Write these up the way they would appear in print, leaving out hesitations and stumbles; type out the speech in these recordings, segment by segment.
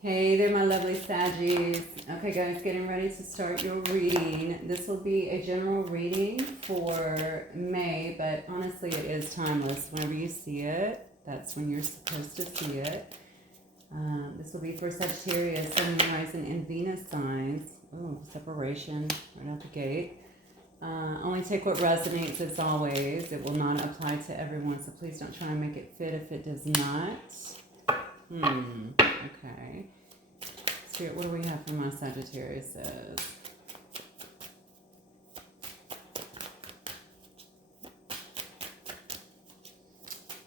Hey there, my lovely Saggies. Okay, guys, getting ready to start your reading. This will be a general reading for May, but honestly, it is timeless. Whenever you see it, that's when you're supposed to see it. This will be for Sagittarius, Sun, Rising, and Venus signs. Oh, separation right out the gate. Only take what resonates as always. It will not apply to everyone, so please don't try to make it fit if it does not. Okay. Spirit, what do we have for my Sagittarius says?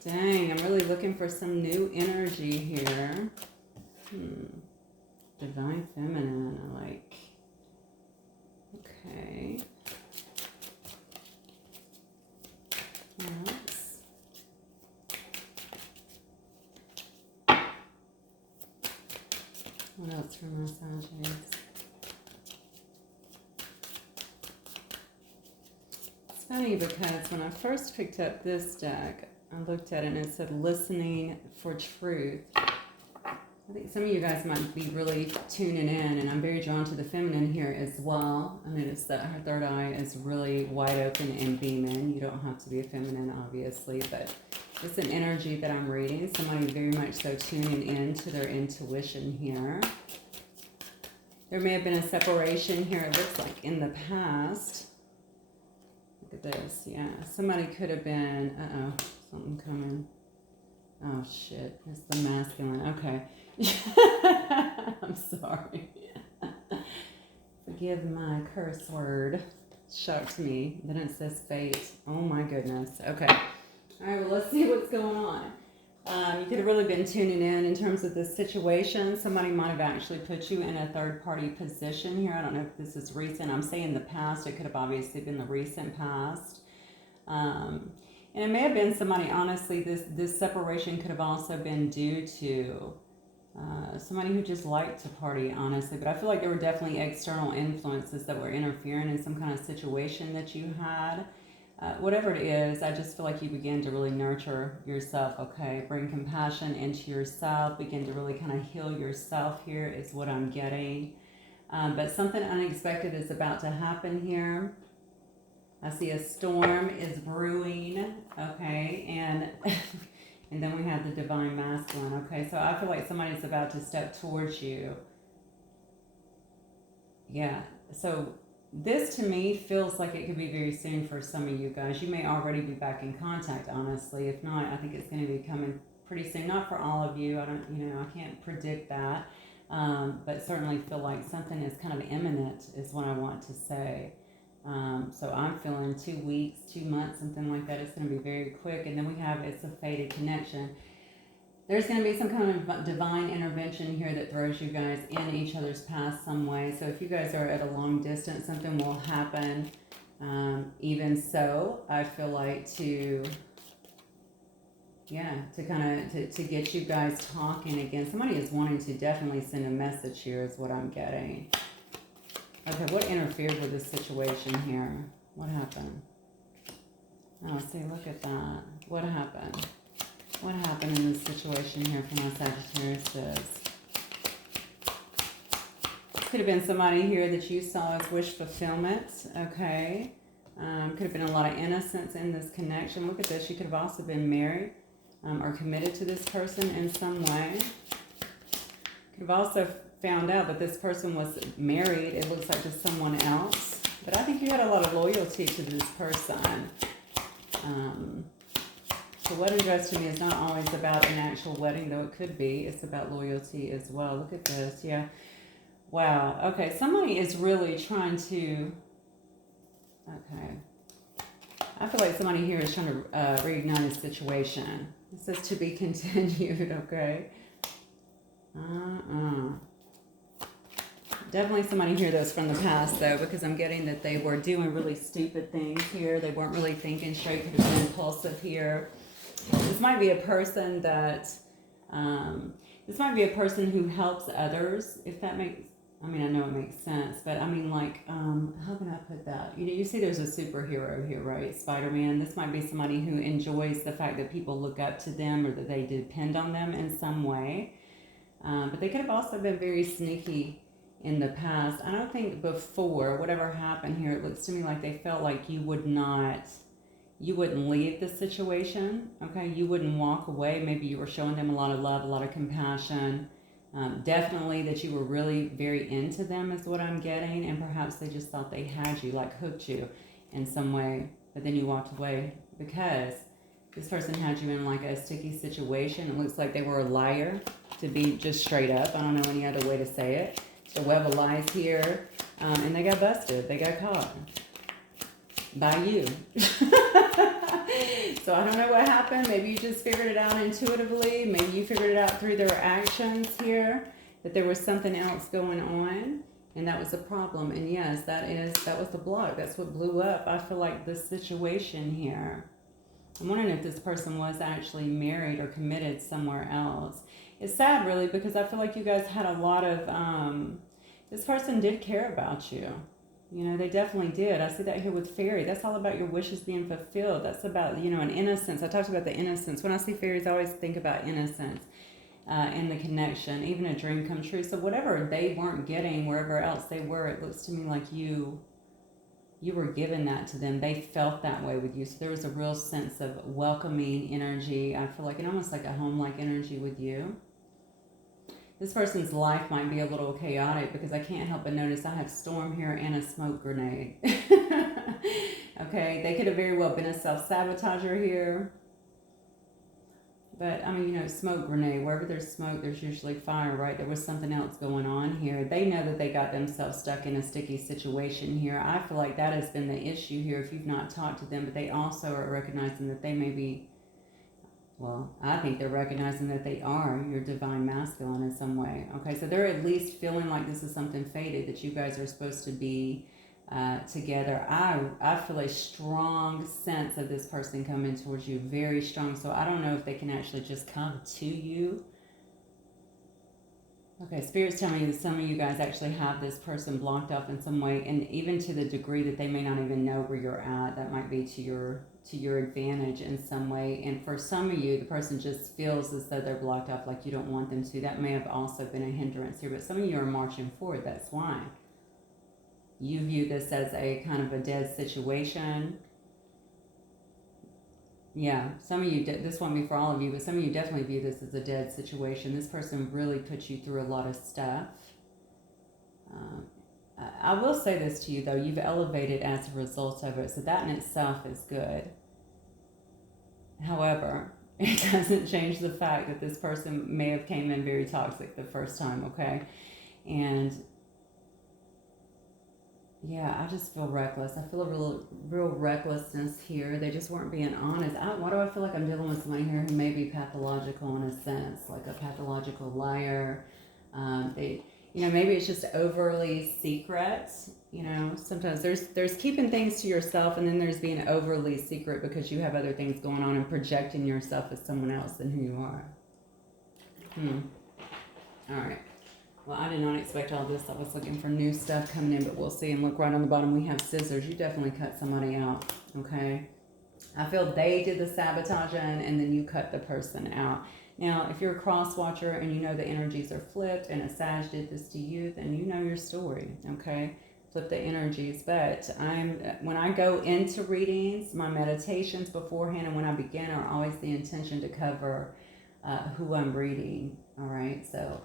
Dang, I'm really looking for some new energy here. Divine Feminine, I like. Okay. Yes. What else for my Sagittarius? It's funny because when I first picked up this deck, I looked at it and it said listening for truth. I think some of you guys might be really tuning in, and I'm very drawn to the feminine here as well. I noticed that her third eye is really wide open and beaming. You don't have to be a feminine, obviously, but it's an energy that I'm reading. Somebody very much so tuning in to their intuition here. There may have been a separation here, it looks like, in the past. Look at this, yeah. Somebody could have been, something coming. Oh, shit, it's the masculine, okay. I'm sorry. Forgive my curse word. Shocked me. Then it says fate. Oh my goodness. Okay. All right, well, let's see what's going on. You could have really been tuning in terms of this situation. Somebody might have actually put you in a third-party position here. I don't know if this is recent. I'm saying the past. It could have obviously been the recent past. And it may have been somebody, honestly, this separation could have also been due to somebody who just liked to party, honestly. But I feel like there were definitely external influences that were interfering in some kind of situation that you had. Whatever it is, I just feel like you begin to really nurture yourself, okay? Bring compassion into yourself, begin to really kind of heal yourself here is what I'm getting. But something unexpected is about to happen here. I see a storm is brewing, okay? And and then we have the divine masculine, okay? So I feel like somebody's about to step towards you. Yeah, so this to me feels like it could be very soon for some of you guys. You may already be back in contact, honestly. If not, I think it's going to be coming pretty soon. Not for all of you. I can't predict that. But certainly feel like something is kind of imminent is what I want to say. So I'm feeling 2 weeks, 2 months, something like that. It's going to be very quick. And then we have it's a fated connection. There's going to be some kind of divine intervention here that throws you guys in each other's path some way. So if you guys are at a long distance, something will happen. Even so, I feel like to get you guys talking again. Somebody is wanting to definitely send a message here is what I'm getting. Okay, what interfered with this situation here? What happened? Oh, see, look at that. What happened? What happened in this situation here for my Sagittarius? Could have been somebody here that you saw as wish fulfillment, okay? Could have been a lot of innocence in this connection. Look at this. You could have also been married or committed to this person in some way. Could have also found out that this person was married, it looks like, to someone else. But I think you had a lot of loyalty to this person. The wedding dress to me is not always about an actual wedding, though it could be. It's about loyalty as well. Look at this. Yeah. Wow. Okay. Somebody is really trying to... Okay. I feel like somebody here is trying to reignite a situation. It says to be continued. Okay. Definitely somebody here that's from the past, though, because I'm getting that they were doing really stupid things here. They weren't really thinking straight. Could have been impulsive here. This might be a person that, this might be a person who helps others, if that makes, I mean, I know it makes sense, but I mean, like, how can I put that? You see there's a superhero here, right? Spider-Man. This might be somebody who enjoys the fact that people look up to them or that they depend on them in some way. But they could have also been very sneaky in the past. I don't think before, whatever happened here, it looks to me like they felt like you wouldn't leave the situation, okay? You wouldn't walk away. Maybe you were showing them a lot of love, a lot of compassion. Definitely that you were really very into them is what I'm getting, and perhaps they just thought they had you, like hooked you in some way, but then you walked away because this person had you in like a sticky situation. It looks like they were a liar, to be just straight up. I don't know any other way to say it. The web of lies here, and they got busted. They got caught by you. So I don't know what happened. Maybe you just figured it out intuitively. Maybe you figured it out through their actions here, that there was something else going on, and that was the problem. And yes, that was the block. That's what blew up. I feel like this situation here, I'm wondering if this person was actually married or committed somewhere else. It's sad, really, because I feel like you guys had a lot of, this person did care about you. You know, they definitely did. I see that here with fairy. That's all about your wishes being fulfilled. That's about, you know, an innocence. I talked about the innocence. When I see fairies, I always think about innocence and the connection, even a dream come true. So whatever they weren't getting, wherever else they were, it looks to me like you were giving that to them. They felt that way with you. So there was a real sense of welcoming energy. I feel like, and almost like a home-like energy with you. This person's life might be a little chaotic because I can't help but notice I have storm here and a smoke grenade. Okay, they could have very well been a self-sabotager here. But, I mean, you know, smoke grenade, wherever there's smoke, there's usually fire, right? There was something else going on here. They know that they got themselves stuck in a sticky situation here. I feel like that has been the issue here if you've not talked to them, but they also are recognizing that they may be, well, I think they're recognizing that they are your divine masculine in some way. Okay, so they're at least feeling like this is something fated, that you guys are supposed to be together. I feel a strong sense of this person coming towards you, very strong. So I don't know if they can actually just come to you. Okay, Spirit's telling me that some of you guys actually have this person blocked off in some way, and even to the degree that they may not even know where you're at. That might be to your advantage in some way. And for some of you, the person just feels as though they're blocked off, like you don't want them to. That may have also been a hindrance here, but some of you are marching forward. That's why you view this as a kind of a dead situation. Yeah, some of you, this won't be for all of you, but some of you definitely view this as a dead situation. This person really put you through a lot of stuff. I will say this to you, though. You've elevated as a result of it, so that in itself is good. However, it doesn't change the fact that this person may have came in very toxic the first time, okay? And yeah, I just feel reckless. I feel a real recklessness here. They just weren't being honest. Why do I feel like I'm dealing with somebody here who may be pathological in a sense, like a pathological liar? You know, maybe it's just overly secret. You know, sometimes there's keeping things to yourself, and then there's being overly secret because you have other things going on and projecting yourself as someone else than who you are. All right. Well, I did not expect all this. I was looking for new stuff coming in, but we'll see. And look, right on the bottom, we have scissors. You definitely cut somebody out, okay? I feel they did the sabotaging, and then you cut the person out. Now, if you're a cross watcher and you know the energies are flipped and a Sag did this to you, then you know your story, okay? Flip the energies. But when I go into readings, my meditations beforehand and when I begin are always the intention to cover who I'm reading, all right? So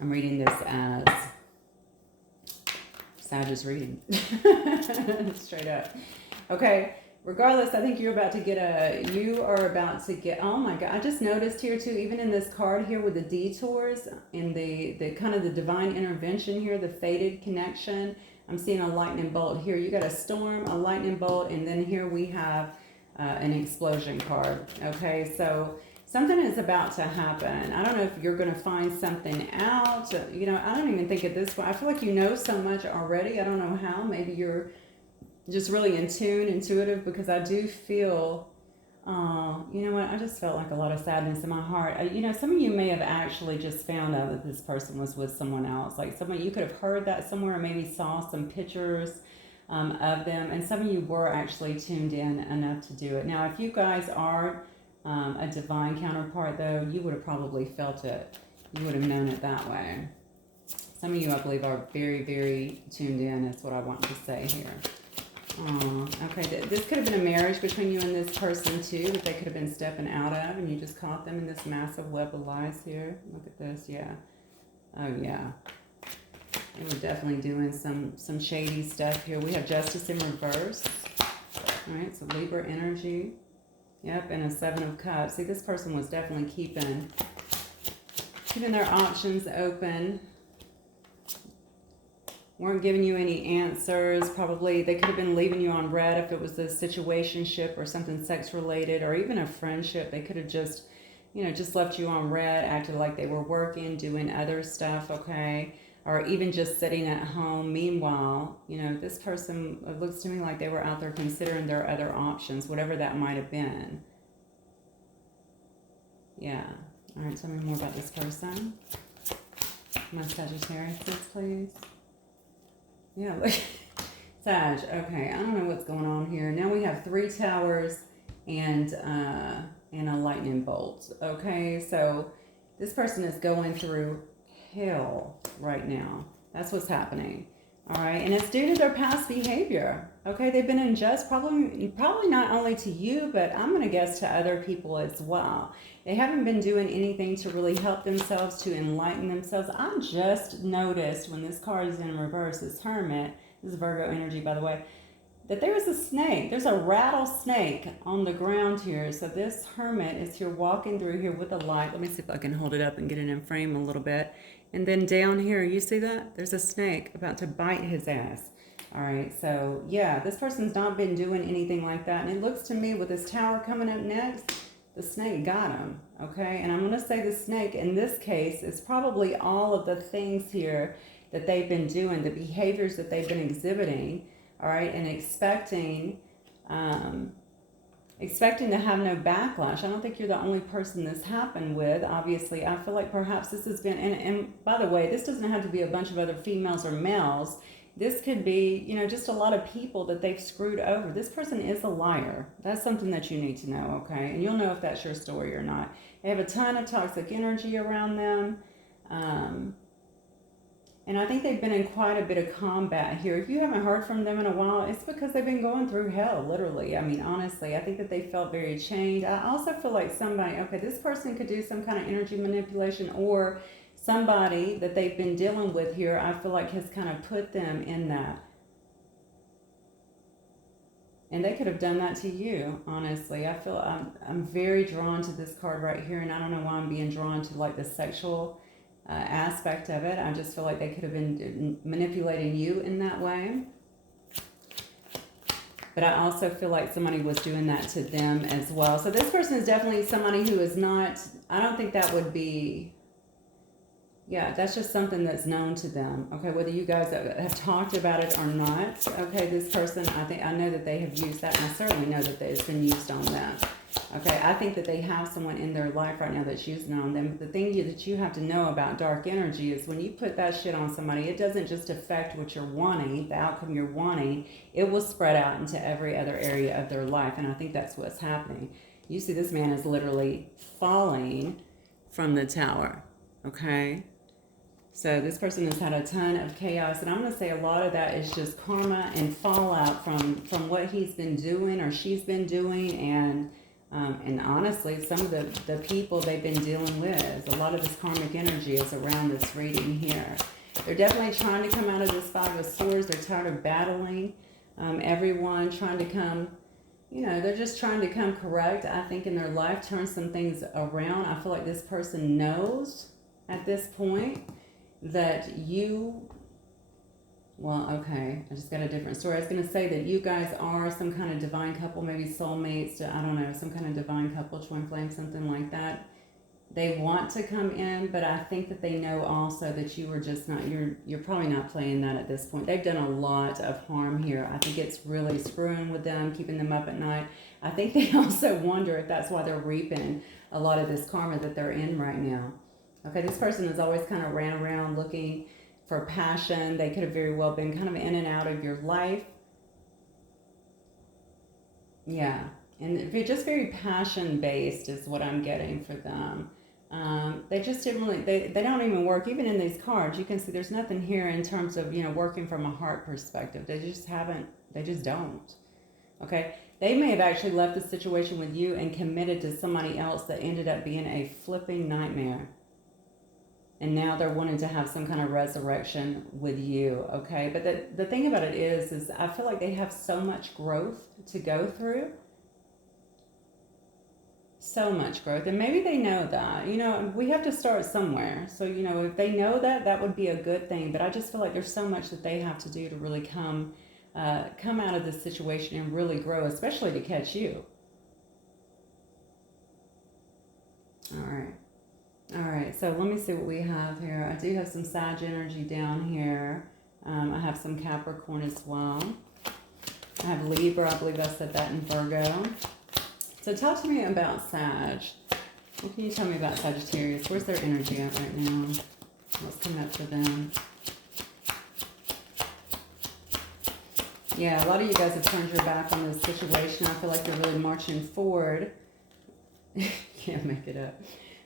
I'm reading this as Sag's reading. Straight up. Okay. Regardless, I think you are about to get, oh my God, I just noticed here too, even in this card here with the detours and the kind of the divine intervention here, the fated connection, I'm seeing a lightning bolt here. You got a storm, a lightning bolt, and then here we have an explosion card. Okay, so something is about to happen. I don't know if you're going to find something out. You know, I don't even think at this point, I feel like you know so much already. I don't know how. Maybe you're just really in tune, intuitive, because I do feel, you know what, I just felt like a lot of sadness in my heart. You know, some of you may have actually just found out that this person was with someone else. Like you could have heard that somewhere, or maybe saw some pictures of them, and some of you were actually tuned in enough to do it. Now, if you guys are a divine counterpart, though, you would have probably felt it You would have known it that way. Some of you, I believe, are very, very tuned in, is what I want to say here. Okay, this could have been a marriage between you and this person too, that they could have been stepping out of, and you just caught them in this massive web of lies here. Look at this, yeah. Oh, yeah. They were definitely doing some shady stuff here. We have Justice in reverse. All right, so Libra energy. Yep, and a Seven of Cups. See, this person was definitely keeping their options open. Weren't giving you any answers. Probably they could have been leaving you on red if it was a situationship or something sex related, or even a friendship. They could have just, you know, just left you on red, acted like they were working, doing other stuff, okay? Or even just sitting at home. Meanwhile, you know, this person, it looks to me like they were out there considering their other options, whatever that might have been. Yeah. All right, tell me more about this person. My Sagittarius, please. Yeah, look. Sag, okay, I don't know what's going on here. Now we have 3 towers and a lightning bolt. Okay, so this person is going through hell right now. That's what's happening. All right, and it's due to their past behavior. Okay, they've been unjust, probably not only to you, but I'm going to guess to other people as well. They haven't been doing anything to really help themselves, to enlighten themselves. I just noticed when this card is in reverse, this Hermit, this is Virgo energy, by the way, that there is a snake. There's a rattlesnake on the ground here. So this Hermit is here walking through here with a light. Let me see if I can hold it up and get it in frame a little bit. And then down here, you see that? There's a snake about to bite his ass. All right, so yeah, this person's not been doing anything like that. And it looks to me with this tower coming up next, the snake got him, okay? And I'm going to say the snake in this case is probably all of the things here that they've been doing, the behaviors that they've been exhibiting, all right, and expecting to have no backlash. I don't think you're the only person this happened with. Obviously, I feel like perhaps this has been, and by the way, this doesn't have to be a bunch of other females or males. This could be, you know, just a lot of people that they've screwed over. This person is a liar. That's something that you need to know, okay? And you'll know if that's your story or not. They have a ton of toxic energy around them. And I think they've been in quite a bit of combat here. If you haven't heard from them in a while, it's because they've been going through hell, literally. I mean, honestly, I think that they felt very chained. I also feel like somebody, okay, this person could do some kind of energy manipulation, or somebody that they've been dealing with here, I feel like has kind of put them in that. And they could have done that to you, honestly. I feel I'm very drawn to this card right here, and I don't know why I'm being drawn to like the sexual aspect of it. I just feel like they could have been manipulating you in that way. But I also feel like somebody was doing that to them as well. So this person is definitely somebody who is not, I don't think that would be, yeah, that's just something that's known to them. Okay, whether you guys have talked about it or not. Okay, this person, I know that they have used that, and I certainly know that it's been used on them. Okay, I think that they have someone in their life right now that's using it on them. But the thing that you have to know about dark energy is when you put that shit on somebody, it doesn't just affect what you're wanting, the outcome you're wanting. It will spread out into every other area of their life, and I think that's what's happening. You see this man is literally falling from the tower, okay? So this person has had a ton of chaos, and I'm going to say a lot of that is just karma and fallout from what he's been doing or she's been doing, and honestly, some of the people they've been dealing with. A lot of this karmic energy is around this reading here. They're definitely trying to come out of this Five of Swords. They're tired of battling everyone, trying to come, you know, they're just trying to come correct, I think, in their life, turn some things around. I feel like this person knows at this point that you, well, okay, I just got a different story. I was going to say that you guys are some kind of divine couple, maybe soulmates, I don't know, some kind of divine couple, twin flame, something like that. They want to come in, but I think that they know also that you are just not, you're probably not playing that at this point. They've done a lot of harm here. I think it's really screwing with them, keeping them up at night. I think they also wonder if that's why they're reaping a lot of this karma that they're in right now. Okay, this person has always kind of ran around looking for passion. They could have very well been kind of in and out of your life. Yeah, and if you're just very passion-based is what I'm getting for them. They just didn't really, they don't even work. Even in these cards, you can see there's nothing here in terms of, you know, working from a heart perspective. They just haven't, they just don't. Okay? They may have actually left the situation with you and committed to somebody else that ended up being a flipping nightmare. And now they're wanting to have some kind of resurrection with you, okay? But the thing about it is I feel like they have so much growth to go through. So much growth. And maybe they know that. You know, we have to start somewhere. So, you know, if they know that, that would be a good thing. But I just feel like there's so much that they have to do to really come out of this situation and really grow, especially to catch you. All right, so let me see what we have here. I do have some Sag energy down here. I have some Capricorn as well. I have Libra, I believe I said that, in Virgo. So talk to me about Sag. What can you tell me about Sagittarius? Where's their energy at right now? What's coming up for them? Yeah, a lot of you guys have turned your back on this situation. I feel like you're really marching forward. Can't make it up.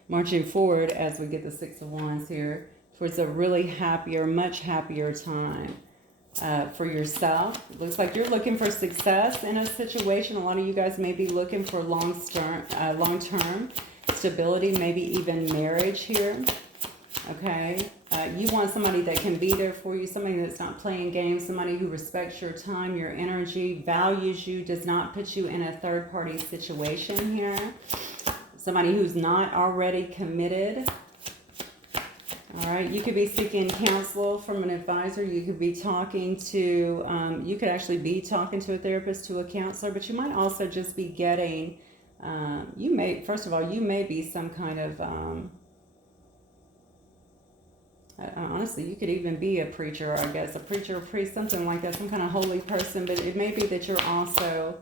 Marching forward as we get the Six of Wands here towards a really happier, much happier time for yourself. It looks like you're looking for success in a situation. A lot of you guys may be looking for long-term stability, maybe even marriage here. Okay, you want somebody that can be there for you, somebody that's not playing games, somebody who respects your time, your energy, values you, does not put you in a third-party situation here. Somebody who's not already committed. All right, you could be seeking counsel from an advisor. You could be talking to, you could actually be talking to a therapist, to a counselor, but you might also just be getting, first of all, you may be some kind of, honestly, you could even be a preacher, I guess, a preacher, a priest, something like that, some kind of holy person, but it may be that you're also,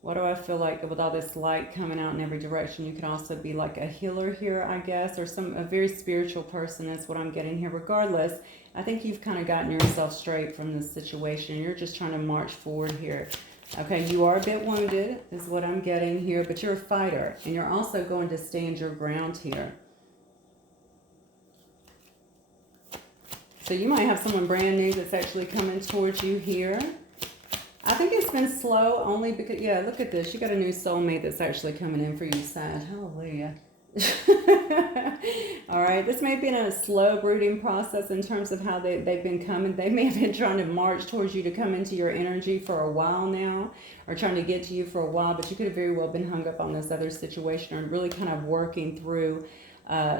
what do I feel like with all this light coming out in every direction? You could also be like a healer here, I guess, or a very spiritual person is what I'm getting here. Regardless, I think you've kind of gotten yourself straight from this situation. You're just trying to march forward here. Okay, you are a bit wounded is what I'm getting here, but you're a fighter, and you're also going to stand your ground here. So you might have someone brand new that's actually coming towards you here. I think it's been slow only because, yeah, look at this. You got a new soulmate that's actually coming in for you, Sag. Hallelujah. All right. This may have been a slow brooding process in terms of how they've been coming. They may have been trying to march towards you to come into your energy for a while now, or trying to get to you for a while, but you could have very well been hung up on this other situation and really kind of working through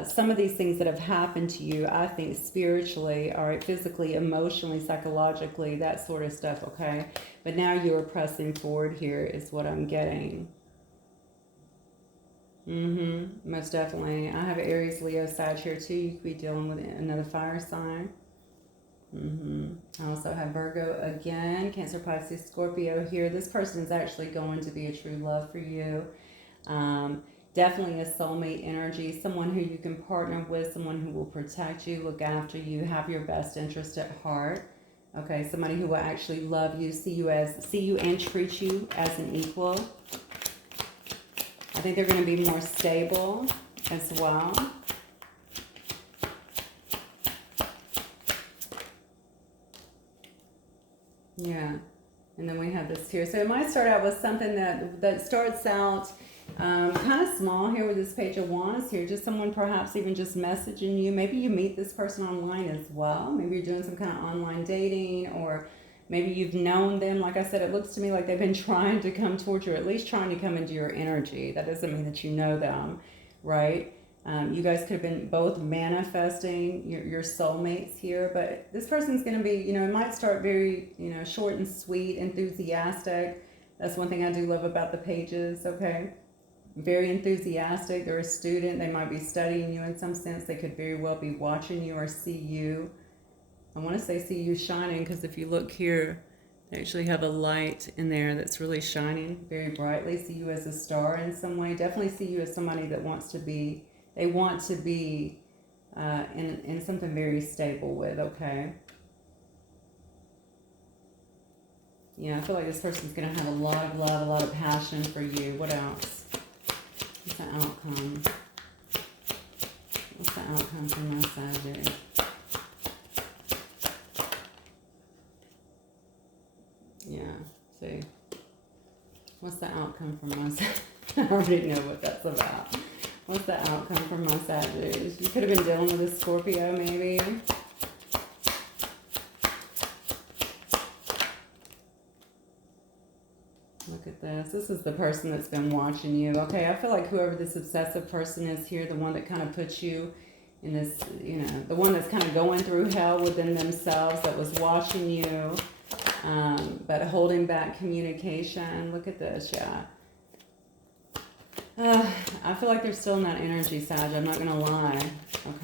some of these things that have happened to you, I think, spiritually, all right, physically, emotionally, psychologically, that sort of stuff, okay? But now you are pressing forward here is what I'm getting. Most definitely. I have Aries, Leo, Sag here too. You could be dealing with another fire sign. I also have Virgo again, Cancer, Pisces, Scorpio here. This person is actually going to be a true love for you. Definitely a soulmate energy, someone who you can partner with, someone who will protect you, look after you, have your best interest at heart. Okay, somebody who will actually love you, see you and treat you as an equal. I think they're going to be more stable as well. Yeah, and then we have this here. So it might start out with something that starts out kind of small here with this Page of Wands here. Just someone perhaps even just messaging you. Maybe you meet this person online as well. Maybe you're doing some kind of online dating, or maybe you've known them. Like I said, it looks to me like they've been trying to come towards you, or at least trying to come into your energy. That doesn't mean that you know them, right? You guys could have been both manifesting your soulmates here, but this person's going to be, you know, it might start very, you know, short and sweet, enthusiastic. That's one thing I do love about the pages, okay? Very enthusiastic. They're a student. They might be studying you in some sense. They could very well be watching you or see you. I want to say see you shining, because if you look here, they actually have a light in there that's really shining very brightly. See you as a star in some way. Definitely see you as somebody that wants to be, they want to be in something very stable with, okay? Yeah, I feel like this person's going to have a lot of love, a lot of passion for you. What else? What's the outcome? What's the outcome for my Sagittarius? Yeah, see. What's the outcome for my Sagittarius? I already know what that's about. What's the outcome for my Sagittarius? You could have been dealing with a Scorpio, maybe. Look at this. This is the person that's been watching you. Okay, I feel like whoever this obsessive person is here, the one that kind of puts you in this, you know, the one that's kind of going through hell within themselves, that was watching you, but holding back communication. Look at this, yeah. I feel like they're still in that energy, Sag. I'm not going to lie.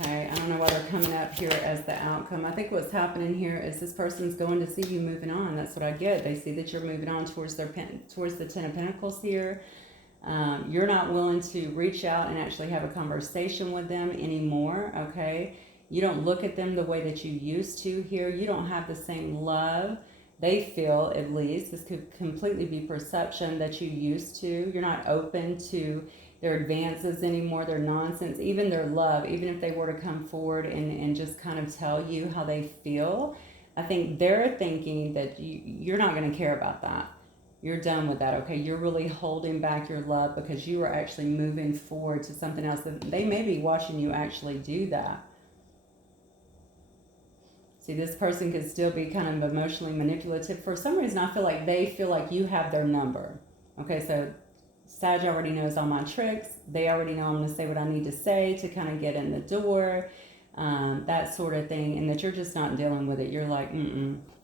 Okay, I don't know why they're coming up here as the outcome. I think what's happening here is this person's going to see you moving on. That's what I get. They see that you're moving on towards towards the Ten of Pentacles here. You're not willing to reach out and actually have a conversation with them anymore. Okay, you don't look at them the way that you used to here. You don't have the same love they feel, at least. This could completely be perception that you used to. You're not open to their advances anymore, their nonsense, even their love. Even if they were to come forward and just kind of tell you how they feel, I think they're thinking that you're not going to care about that. You're done with that, okay? You're really holding back your love because you are actually moving forward to something else. They may be watching you actually do that. See, this person could still be kind of emotionally manipulative. For some reason, I feel like they feel like you have their number. Okay, so Sag already knows all my tricks. They already know I'm going to say what I need to say to kind of get in the door, that sort of thing, and that you're just not dealing with it. You're like,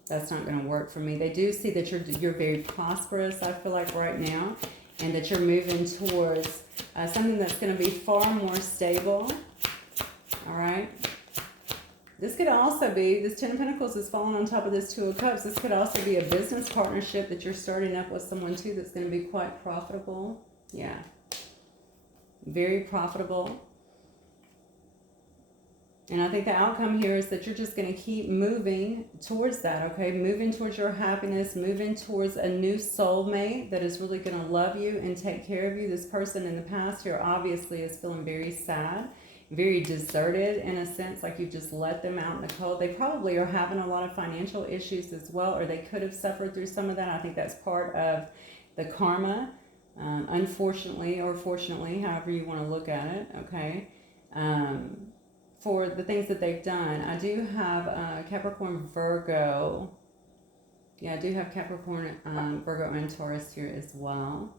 that's not going to work for me. They do see that you're very prosperous, I feel like, right now, and that you're moving towards something that's going to be far more stable. All right. This could also be, this Ten of Pentacles is falling on top of this Two of Cups. This could also be a business partnership that you're starting up with someone too that's going to be quite profitable. Yeah. Very profitable. And I think the outcome here is that you're just going to keep moving towards that, okay? Moving towards your happiness, moving towards a new soulmate that is really going to love you and take care of you. This person in the past here obviously is feeling very sad, very deserted in a sense, like you just let them out in the cold. They probably are having a lot of financial issues as well, or they could have suffered through some of that. I think that's part of the karma, unfortunately, or fortunately, however you want to look at it, okay? For the things that they've done. I do have Capricorn, Virgo. Yeah, I do have Capricorn, Virgo, and Taurus here as well.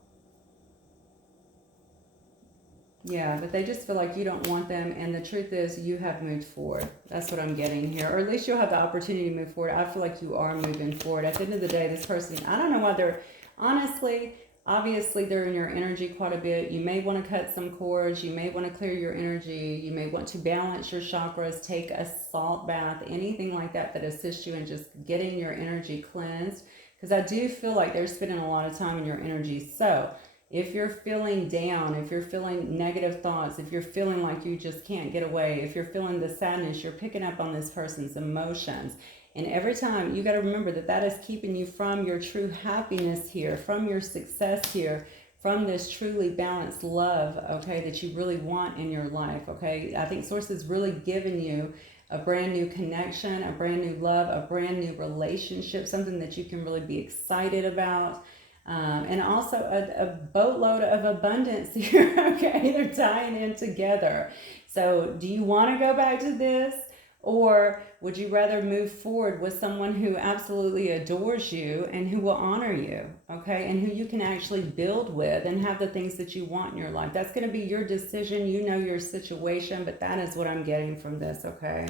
Yeah, but they just feel like you don't want them, and the truth is you have moved forward. That's what I'm getting here, or at least you'll have the opportunity to move forward. I feel like you are moving forward. At the end of the day, this person, I don't know why they're, honestly, obviously they're in your energy quite a bit. You may want to cut some cords. You may want to clear your energy. You may want to balance your chakras, take a salt bath, anything like that that assists you in just getting your energy cleansed. Because I do feel like they're spending a lot of time in your energy. So if you're feeling down, if you're feeling negative thoughts, if you're feeling like you just can't get away, if you're feeling the sadness, you're picking up on this person's emotions. And every time, you got to remember that that is keeping you from your true happiness here, from your success here, from this truly balanced love, okay, that you really want in your life, okay? I think Source is really giving you a brand new connection, a brand new love, a brand new relationship, something that you can really be excited about. And also a boatload of abundance here, okay? They're tying in together. So do you want to go back to this? Or would you rather move forward with someone who absolutely adores you and who will honor you, okay? And who you can actually build with and have the things that you want in your life. That's going to be your decision. You know your situation, but that is what I'm getting from this, okay?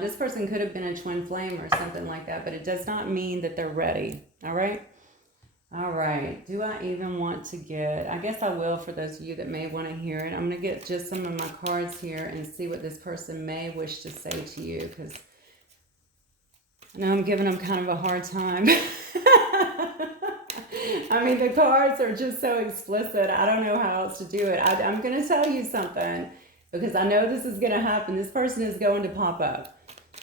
This person could have been a twin flame or something like that, but it does not mean that they're ready, all right? All right, do I even want to get, I guess I will for those of you that may want to hear it. I'm going to get just some of my cards here and see what this person may wish to say to you, because I know I'm giving them kind of a hard time. I mean, the cards are just so explicit. I don't know how else to do it. I'm going to tell you something, because I know this is going to happen. This person is going to pop up.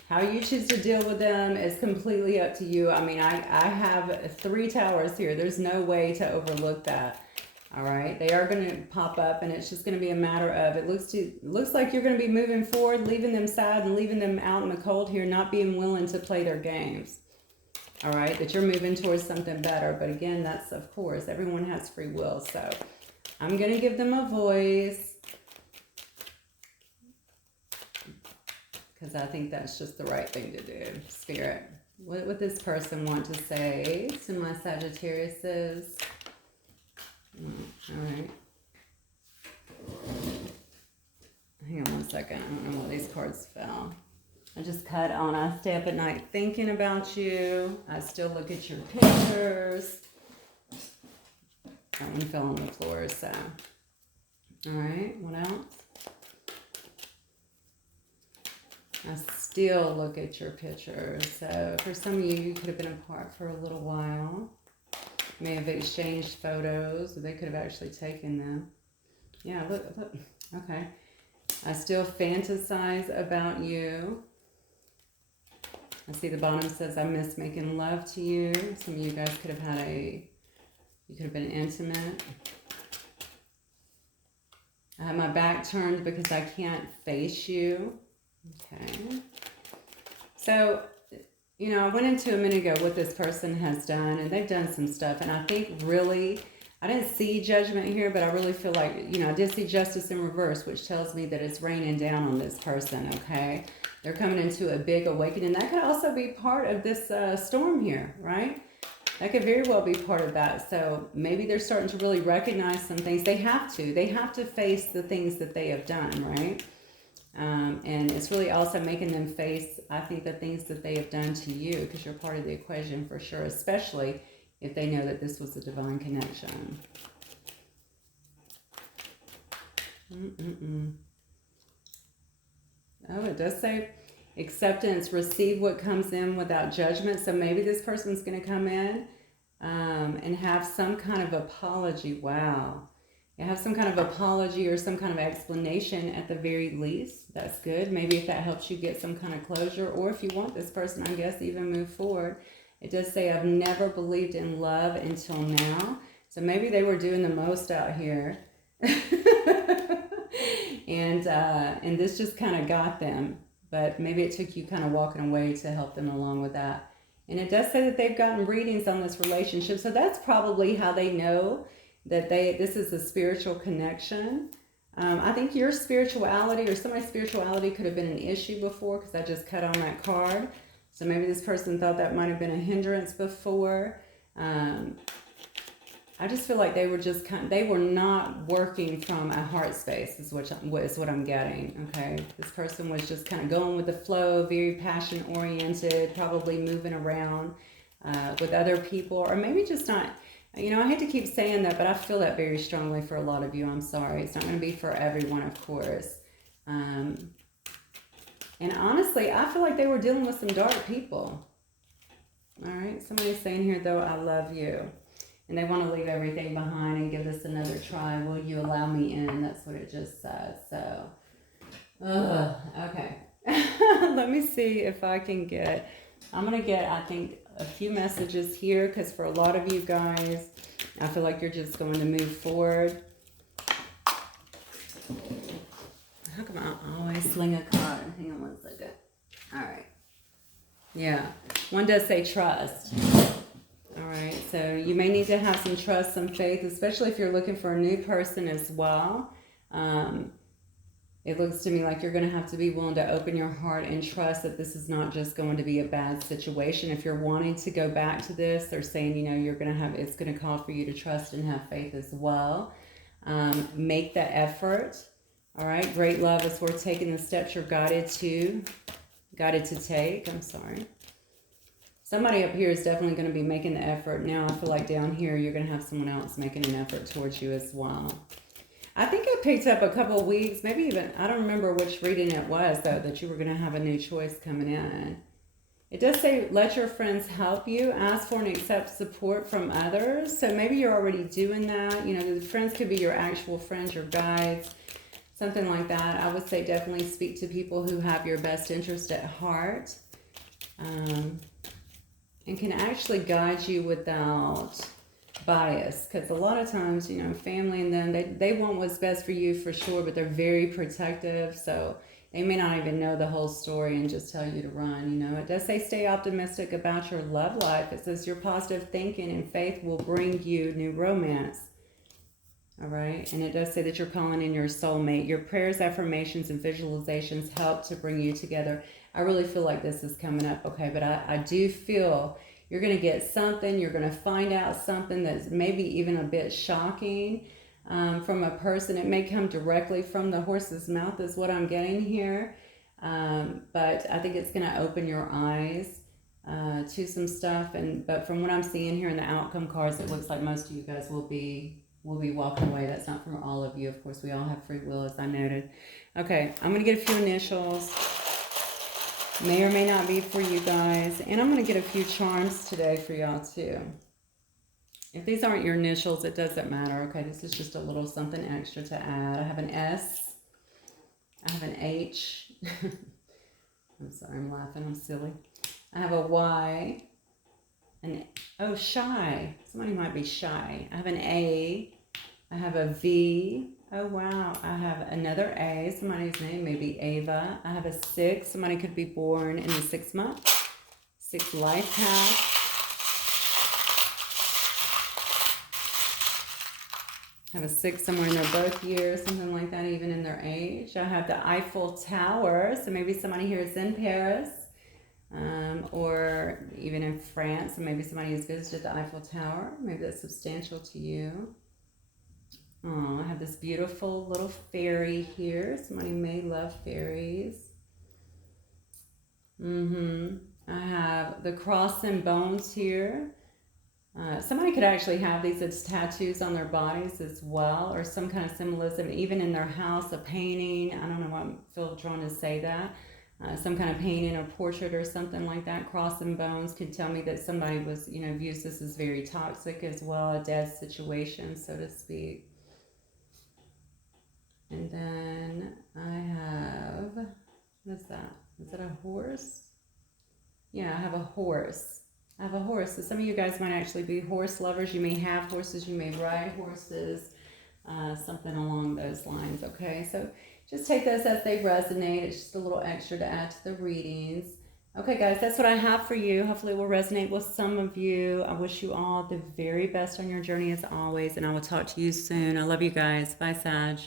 How you choose to deal with them is completely up to you. I mean, I have 3 towers here. There's no way to overlook that. All right, they are going to pop up, and it's just going to be a matter of, it looks like you're going to be moving forward, leaving them sad and leaving them out in the cold here, not being willing to play their games. All right, that you're moving towards something better. But again, that's, of course, everyone has free will. So I'm going to give them a voice because I think that's just the right thing to do. Spirit, what would this person want to say to my Sagittariuses? All right. Hang on one second. I don't know why these cards fell. I just cut on I stay up at night thinking about you. I still look at your pictures. That one fell on the floor, so. All right, what else? I still look at your pictures. So for some of you, you could have been apart for a little while. May have exchanged photos, or they could have actually taken them. Yeah, look, okay. I still fantasize about you. I see the bottom says, I miss making love to you. Some of you guys could have had you could have been intimate. I have my back turned because I can't face you. Okay. So, you know, I went into a minute ago what this person has done, and they've done some stuff. And I think really, I didn't see judgment here, but I really feel like, you know, I did see justice in reverse, which tells me that it's raining down on this person, okay? They're coming into a big awakening. That could also be part of this storm here, right? That could very well be part of that. So maybe they're starting to really recognize some things. They have to face the things that they have done, right? And it's really also making them face, I think, the things that they have done to you, because you're part of the equation for sure, especially if they know that this was a divine connection. Oh, it does say acceptance, receive what comes in without judgment. So maybe this person's going to come in and have some kind of apology. Wow. You have some kind of apology or some kind of explanation at the very least. That's good. Maybe if that helps you get some kind of closure, or if you want this person, I guess, even move forward. It does say, I've never believed in love until now. So maybe they were doing the most out here. And this just kind of got them. But maybe it took you kind of walking away to help them along with that. And it does say that they've gotten readings on this relationship. So that's probably how they know that this is a spiritual connection. I think your spirituality or somebody's spirituality could have been an issue before, because I just cut on that card. So maybe this person thought that might have been a hindrance before. I just feel like they were just they were not working from a heart space is what I'm getting, okay? This person was just kind of going with the flow, very passion oriented, probably moving around with other people, or maybe just not. You know, I hate to keep saying that, but I feel that very strongly for a lot of you. I'm sorry. It's not going to be for everyone, of course. And honestly, I feel like they were dealing with some dark people. All right. Somebody's saying here, though, I love you. And they want to leave everything behind and give this another try. Will you allow me in? That's what it just says. So, okay. Let me see if I can get... I'm going to get, I think, a few messages here, because for a lot of you guys, I feel like you're just going to move forward. How come I always sling a card? Hang on one second. All right. Yeah. One does say trust. All right. So you may need to have some trust, some faith, especially if you're looking for a new person as well. It looks to me like you're going to have to be willing to open your heart and trust that this is not just going to be a bad situation. If you're wanting to go back to this, they're saying, you know, it's going to call for you to trust and have faith as well. Make that effort. All right. Great love is worth taking the steps you're guided to take. I'm sorry. Somebody up here is definitely going to be making the effort. Now I feel like down here, you're going to have someone else making an effort towards you as well. I think I picked up a couple of weeks, maybe even, I don't remember which reading it was, though, that you were going to have a new choice coming in. It does say, let your friends help you. Ask for and accept support from others. So maybe you're already doing that. You know, the friends could be your actual friends, your guides, something like that. I would say definitely speak to people who have your best interest at heart. And can actually guide you without bias, because a lot of times, you know, family and them, they want what's best for you for sure, but they're very protective. So they may not even know the whole story and just tell you to run. You know, it does say stay optimistic about your love life. It says your positive thinking and faith will bring you new romance. All right. And it does say that you're calling in your soulmate. Your prayers, affirmations, and visualizations help to bring you together. I really feel like this is coming up. Okay. But I do feel you're going to get something. You're going to find out something that's maybe even a bit shocking from a person. It may come directly from the horse's mouth is what I'm getting here. But I think it's going to open your eyes to some stuff. But from what I'm seeing here in the outcome cards, it looks like most of you guys will be walking away. That's not for all of you. Of course, we all have free will, as I noted. Okay, I'm going to get a few initials. May or may not be for you guys. And I'm going to get a few charms today for y'all, too. If these aren't your initials, it doesn't matter. Okay, this is just a little something extra to add. I have an S. I have an H. I'm sorry, I'm laughing. I'm silly. I have a Y. Oh, shy. Somebody might be shy. I have an A. I have a V. Oh, wow. I have another A. Somebody's name may be Ava. I have a 6. Somebody could be born in the 6th month. 6 life path. I have a 6 somewhere in their birth year, something like that, even in their age. I have the Eiffel Tower. So maybe somebody here is in Paris. Or even in France, so maybe somebody has visited the Eiffel Tower. Maybe that's substantial to you. Oh, I have this beautiful little fairy here. Somebody may love fairies. I have the cross and bones here. Somebody could actually have these as tattoos on their bodies as well, or some kind of symbolism, even in their house, a painting. I don't know why I feel drawn to say that. Some kind of painting or portrait or something like that. Cross and bones could tell me that somebody was, you know, views this as very toxic as well, a dead situation, so to speak. And then I have, what is that? Is that a horse? Yeah, I have a horse. I have a horse. So some of you guys might actually be horse lovers. You may have horses. You may ride horses. Something along those lines, okay? So just take those as they resonate. It's just a little extra to add to the readings. Okay, guys, that's what I have for you. Hopefully it will resonate with some of you. I wish you all the very best on your journey as always, and I will talk to you soon. I love you guys. Bye, Sag.